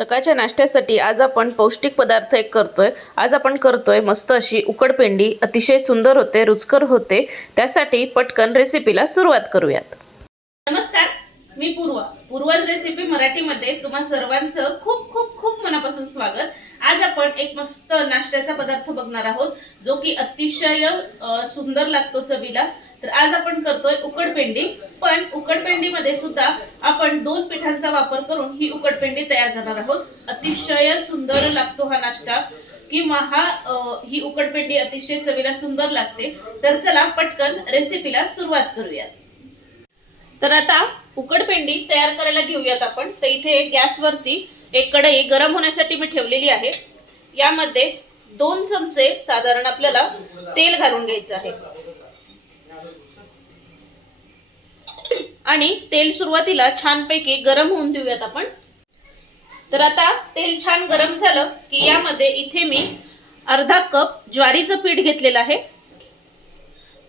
सकाळच्या नाश्त्यासाठी आज आपण पौष्टिक पदार्थ एक करतोय. आज आपण करतोय मस्त अशी उकडपेंडी. अतिशय सुंदर होते रुचकर होते. त्यासाठी पटकन रेसिपीला सुरुवात करूयात. नमस्कार मी पूर्वा. पूर्वाज रेसिपी मराठीमध्ये तुम्हा सर्वांचं खूप खूप खूप मनापासून स्वागत. आज आपण एक मस्त नाश्त्याचा पदार्थ बघणार आहोत जो की अतिशय सुंदर लागतो चवीला. तर आज आपण करतोय उकडपेंडी पण उकडपेंडीमध्ये सुद्धा आपण दोन पिठांचा वापर करून ही उकडपेंडी तयार करणार आहोत. अतिशय सुंदर लागतो हा नाश्ता. किंवा हा ही उकडपेंडी अतिशय चवीला सुंदर लागते. तर चला पटकन रेसिपीला सुरुवात करूयात. तर आता उकडपेंडी तयार करायला घेऊयात आपण. तर इथे गॅसवरती एक कढई गरम होण्यासाठी मी ठेवलेली आहे. यामध्ये दोन चमचे साधारण आपल्याला तेल घालून घ्यायचं आहे. आणि तेल सुरुवातीला छानपैकी गरम होऊन देऊयात आपण. तर आता तेल छान गरम झालं की यामध्ये इथे मी अर्धा कप ज्वारीचं पीठ घेतलेलं आहे.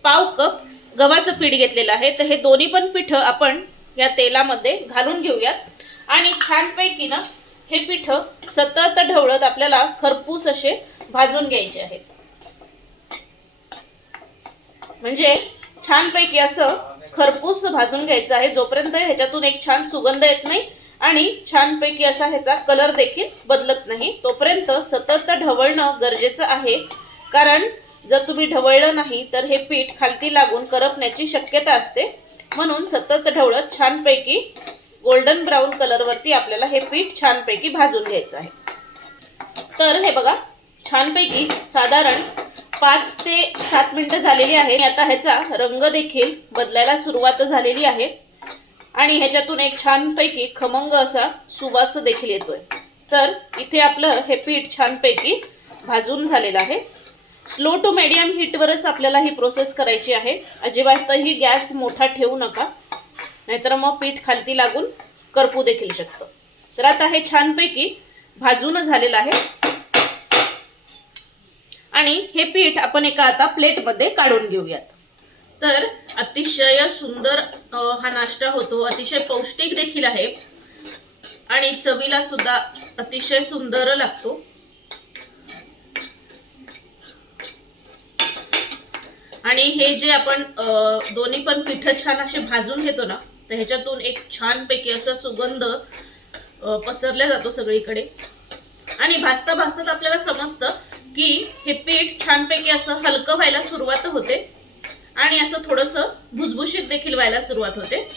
पाव कप गव्हाचं पीठ घेतलेलं आहे. तर हे दोन्ही पण पीठ आपण या तेलामध्ये घालून घेऊयात. आणि छानपैकी ना हे पीठ सतत ढवळत आपल्याला खरपूस असे भाजून घ्यायचे आहेत. म्हणजे छानपैकी असं खरपूस भाजून घ्यायचं आहे. जोपर्यंत ह्याच्यातून एक छान सुगंध येत नाही आणि छानपैकी असा ह्याचा कलर देखील बदलत नाही तोपर्यंत सतत ढवळणं गरजेचं आहे. कारण जर तुम्ही ढवळलं नाही तर हे पीठ खालती लागून करपण्याची शक्यता असते. म्हणून सतत ढवळत छानपैकी गोल्डन ब्राऊन कलरवरती आपल्याला हे पीठ छानपैकी भाजून घ्यायचं आहे. तर हे बघा छानपैकी साधारण पाच ते सात मिनिटं झालेली आहे. आता ह्याचा रंग देखील बदलायला सुरुवात झालेली आहे. आणि ह्याच्यातून एक छानपैकी खमंग असा सुवास देखील येतोय. तर इथे आपलं हे पीठ छानपैकी भाजून झालेलं आहे. स्लो टू मीडियम हीटवरच आपल्याला ही प्रोसेस करायची आहे. अजिबातही गॅस मोठा ठेवू नका. नाहीतर मग पीठ खालती लागून करपू देखील शकतं. तर आता हे छानपैकी भाजून झालेलं आहे. आणि हे पीठ आपण एका आता प्लेटमध्ये काढून घेऊयात. तर अतिशय सुंदर हा नाश्ता होतो. अतिशय पौष्टिक देखील आहे. आणि चवीला सुद्धा अतिशय सुंदर लागतो. आणि हे जे आपण दोन्ही पण पीठ छान असे भाजून घेतो ना तर ह्याच्यातून एक छानपैकी असा सुगंध पसरला जातो सगळीकडे. आणि भाजता भाजताच आपल्याला समजतं की हे पीठ छानपैकी असं हलकं व्हायला सुरुवात होते. आणि असं थोडंसं भुसभुशीत देखील व्हायला सुरुवात होते.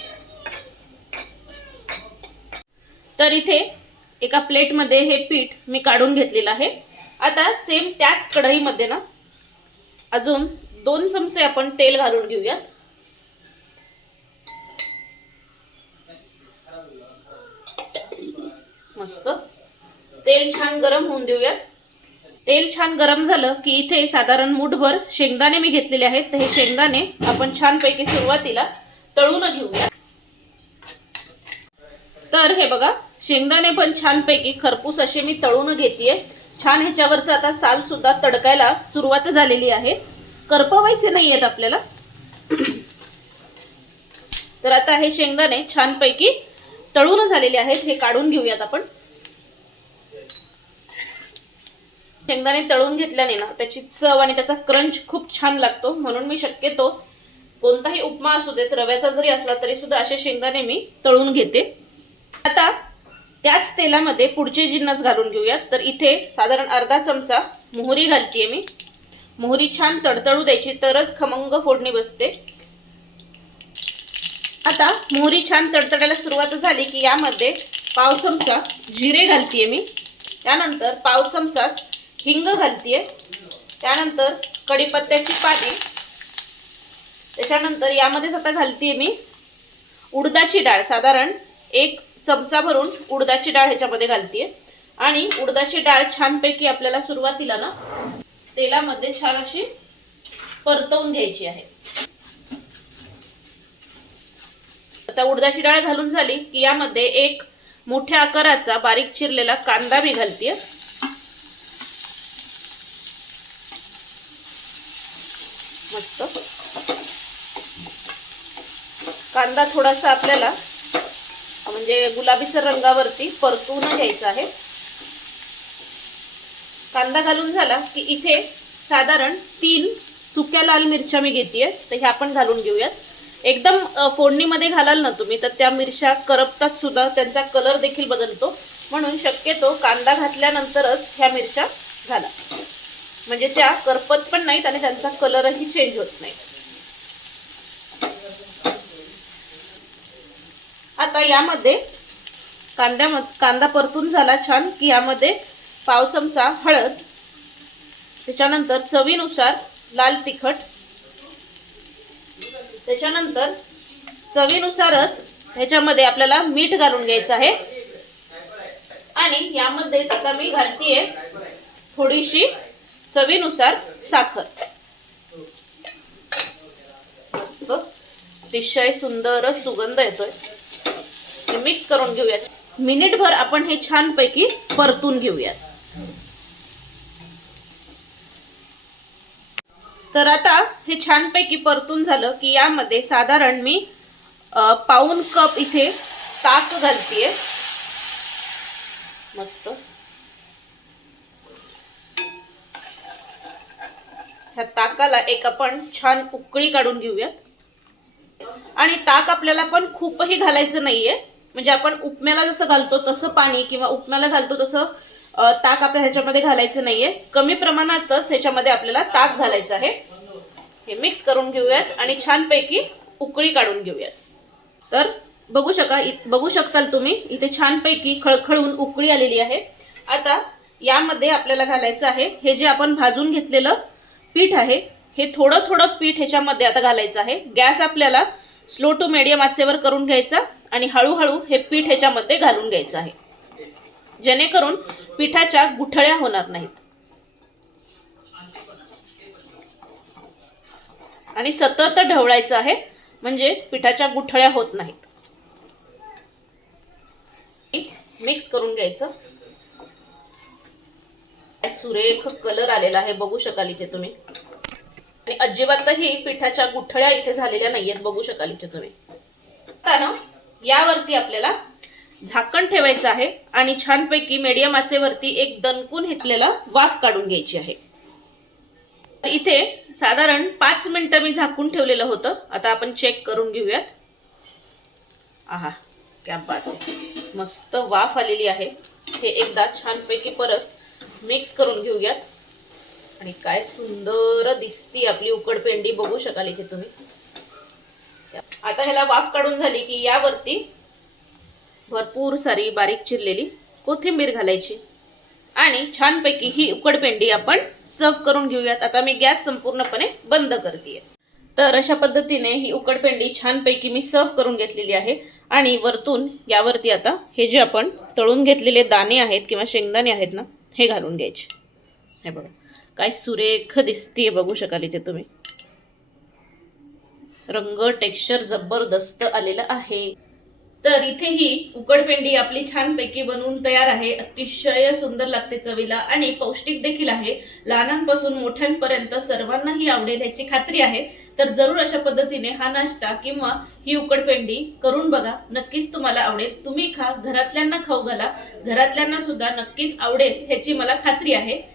तर इथे एका प्लेटमध्ये हे पीठ मी काढून घेतलेलं आहे. आता सेम त्याच कढईमध्ये ना अजून दोन चमचे आपण तेल घालून घेऊयात. मस्त. तेल छान गरम होऊन देऊयात. तेल छान गरम झालं की इथे साधारण मुठभर शेंगदाणे मी घेतलेले आहेत. तर हे शेंगदाणे आपण छानपैकी सुरुवातीला तळून घेऊया. तर हे बघा शेंगदाणे पण छानपैकी खरपूस असे मी तळून घेतेय. छान ह्याच्यावरचं आता साल सुद्धा तडकायला सुरुवात झालेली आहे. करपवायचे नाही आहेत आपल्याला. तर आता हे शेंगदाणे छानपैकी तळून झालेले आहेत. हे काढून घेऊयात आपण. शेंगदाणे तळून घेतल्याने ना त्याची चव आणि त्याचा क्रंच खूप छान लागतो. म्हणून मी शक्यतो कोणताही उपमा असू देत रव्याचा जरी असला तरी सुद्धा असे शेंगदाणे मी तळून घेते. आता त्याच तेलामध्ये पुढचे जिन्नस घालून घेऊयात. तर इथे साधारण अर्धा चमचा मोहरी घालतीये मी. मोहरी छान तडतडू द्यायची तरच खमंग फोडणी बसते. आता मोहरी छान तडतडायला सुरुवात झाली की यामध्ये पाव चमचा जिरे घालतीये मी. त्यानंतर पाव चमचाच हिंग घालतीये. त्यानंतर कढीपत्त्याची पाने. त्याच्यानंतर यामध्येच आता घालतीये मी उडदाची डाळ. साधारण एक चमचा भरून उडदाची डाळ ह्याच्यामध्ये घालतीये. आणि उडदाची डाळ छानपैकी आपल्याला सुरुवातीला ना तेलामध्ये छान अशी परतवून घ्यायची आहे. आता उडदाची डाळ घालून झाली की यामध्ये एक मोठ्या आकाराचा बारीक चिरलेला कांदा मी घालतीये. मस्त. कांदा थोडासा आपल्याला म्हणजे गुलाबीसर रंगावरती परतून घ्यायचा आहे. कांदा घालून झाला की इथे साधारण तीन सुक्या लाल मिरच्या मी घेते तर ह्या पण घालून घेऊयात. एकदम फोडणीमध्ये घालाल ना तुम्ही तर त्या मिरच्या करपतात सुद्धा त्यांचा कलर देखील बदलतो. म्हणून शक्यतो कांदा घातल्यानंतरच ह्या मिरच्या घाला. म्हणजे त्या करपत पण नाहीत आणि त्यांचा कलरही चेंज होत नाही. आता यामध्ये कांद्या कांदा परतून झाला छान की यामध्ये पाव चमचा हळद त्याच्यानंतर चवीनुसार लाल तिखट त्याच्यानंतर चवीनुसारच ह्याच्यामध्ये आपल्याला मीठ घालून घ्यायचं आहे. आणि यामध्येच आता मी घालतीये थोडीशी चवीनुसार साखर. मस्त. अतिशय सुंदर सुगंध येतोय. मिक्स करून घेऊयात. मिनिटभर आपण हे छानपैकी परतून घेऊयात. तर आता हे छानपैकी परतून झालं की यामध्ये साधारण मी पाऊन पाऊण कप इथे ताक घालतीये. मस्त. ह्या ताकाला एक आपण छान उकळी काढून घेऊयात. आणि ताक आपल्याला पण खूपही घालायचं नाहीये. म्हणजे आपण उपम्याला जसं घालतो तसं पाणी किंवा उपम्याला घालतो तसं ताक आपल्या ह्याच्यामध्ये घालायचं नाहीये. कमी प्रमाणातच ह्याच्यामध्ये आपल्याला ताक घालायचं आहे. हे मिक्स करून घेऊयात आणि छानपैकी उकळी काढून घेऊयात. तर बघू शका बघू शकताल तुम्ही इथे छानपैकी खळखळून उकळी आलेली आहे. आता यामध्ये आपल्याला घालायचं आहे. हे जे आपण भाजून घेतलेलं पीठ आहे. हे थोडं थोडं पीठ ह्याच्यामध्ये आता घालायचं आहे. गॅस आपल्याला स्लो टू मिडियम आचेवर करून घ्यायचा आणि हळूहळू हे पीठ ह्याच्यामध्ये घालून घ्यायचं आहे. जेणेकरून पिठाच्या गुठळ्या होणार नाहीत. आणि सतत ढवळायचं आहे म्हणजे पिठाच्या गुठळ्या होत नाहीत. मिक्स करून घ्यायचं. सुरेख कलर आलेला आहे. बघू शकाल इथे तुम्ही. आणि अजिबातही पिठाच्या गुठळ्या इथे झालेल्या नाहीयेत. बघू शकाल इथे तुम्ही. आता ना यावरती आपल्याला झाकण ठेवायचं आहे. आणि छानपैकी मीडियम आचेवरती एक दणकून हे आपल्याला वाफ काढून घ्यायची आहे. इथे साधारण पाच मिनिटं मी झाकून ठेवलेलं होतं. आता आपण चेक करून घेऊयात. आहा क्या बात मस्त वाफ आलेली आहे. हे एकदा छानपैकी परत मिक्स करून घेऊयात. आणि काय सुंदर दिसती आपली उकडपेंडी बघू शकाल इथे तुम्ही. आता ह्याला वाफ काढून झाली की यावरती भरपूर सारी बारीक चिरलेली कोथिंबीर घालायची. आणि छानपैकी ही उकडपेंडी आपण सर्व करून घेऊयात. आता मी गॅस संपूर्णपणे बंद करते तर अशा पद्धतीने ही उकडपेंडी छानपैकी मी सर्व करून घेतलेली आहे. आणि वरतून यावरती आता हे जे आपण तळून घेतलेले दाणे आहेत किंवा शेंगदाणे आहेत ना हे घालून घ्यायचे. हे बघा. काय सुरेख दिसतीये बघू शकाल इथे तुम्ही. रंग टेक्स्चर जबरदस्त आलेलं आहे. तर इथे ही उकडपेंडी आपली छानपैकी बनवून तयार आहे. अतिशय सुंदर लागते चवीला आणि पौष्टिक देखील आहे. लहानांपासून मोठ्यांपर्यंत सर्वांनाही आवडेल याची खात्री आहे. तर जरूर अशा पद्धतीने हा नाश्ता किंवा ही उकडपेंडी करून बघा. नक्कीच तुम्हाला आवडेल. तुम्ही खा. घरातल्यांना खाऊ घाला. घरातल्यांना सुद्धा नक्कीच आवडेल ह्याची मला खात्री आहे.